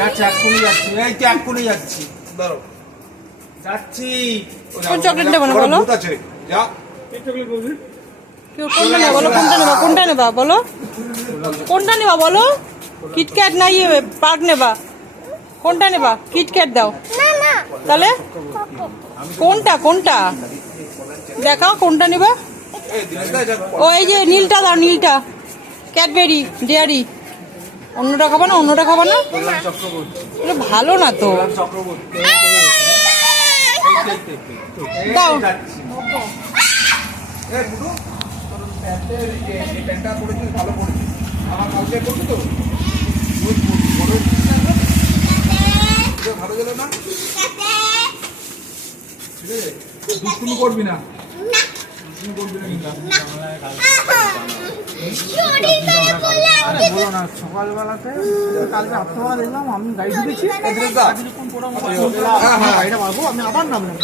যাচ্ছি এক্ষুনি যাচ্ছি, এই তো এক্ষুনি যাচ্ছি, ধরো যাচ্ছি। কোন চকলেট নেবো না বলো? আছে যা কোনটা নেবা বলো? কোনটা নেবা বলো? কোনটা নেবা বলো? কিটক্যাট না ইয়ে পার্ক নেবা? কোনটা নেবা? কিটক্যাট দাও তাহলে। কোনটা দেখাও কোনটা নেবা? ও এই যে নীলটা দাও, নীলটা ক্যাডবেরি ডেয়ারি। অন্যটা খাবো না? অন্যটা খাবো না, এটা ভালো না তো। দাও ভালো গেল না, দুষ্টুমি করবি না, সকালবেলাতে কালকে রাত্রবেলা দেখলাম আমি গাড়ি ঢুকেছি, গাড়িটা মারবো, আমি আবার নামলাম।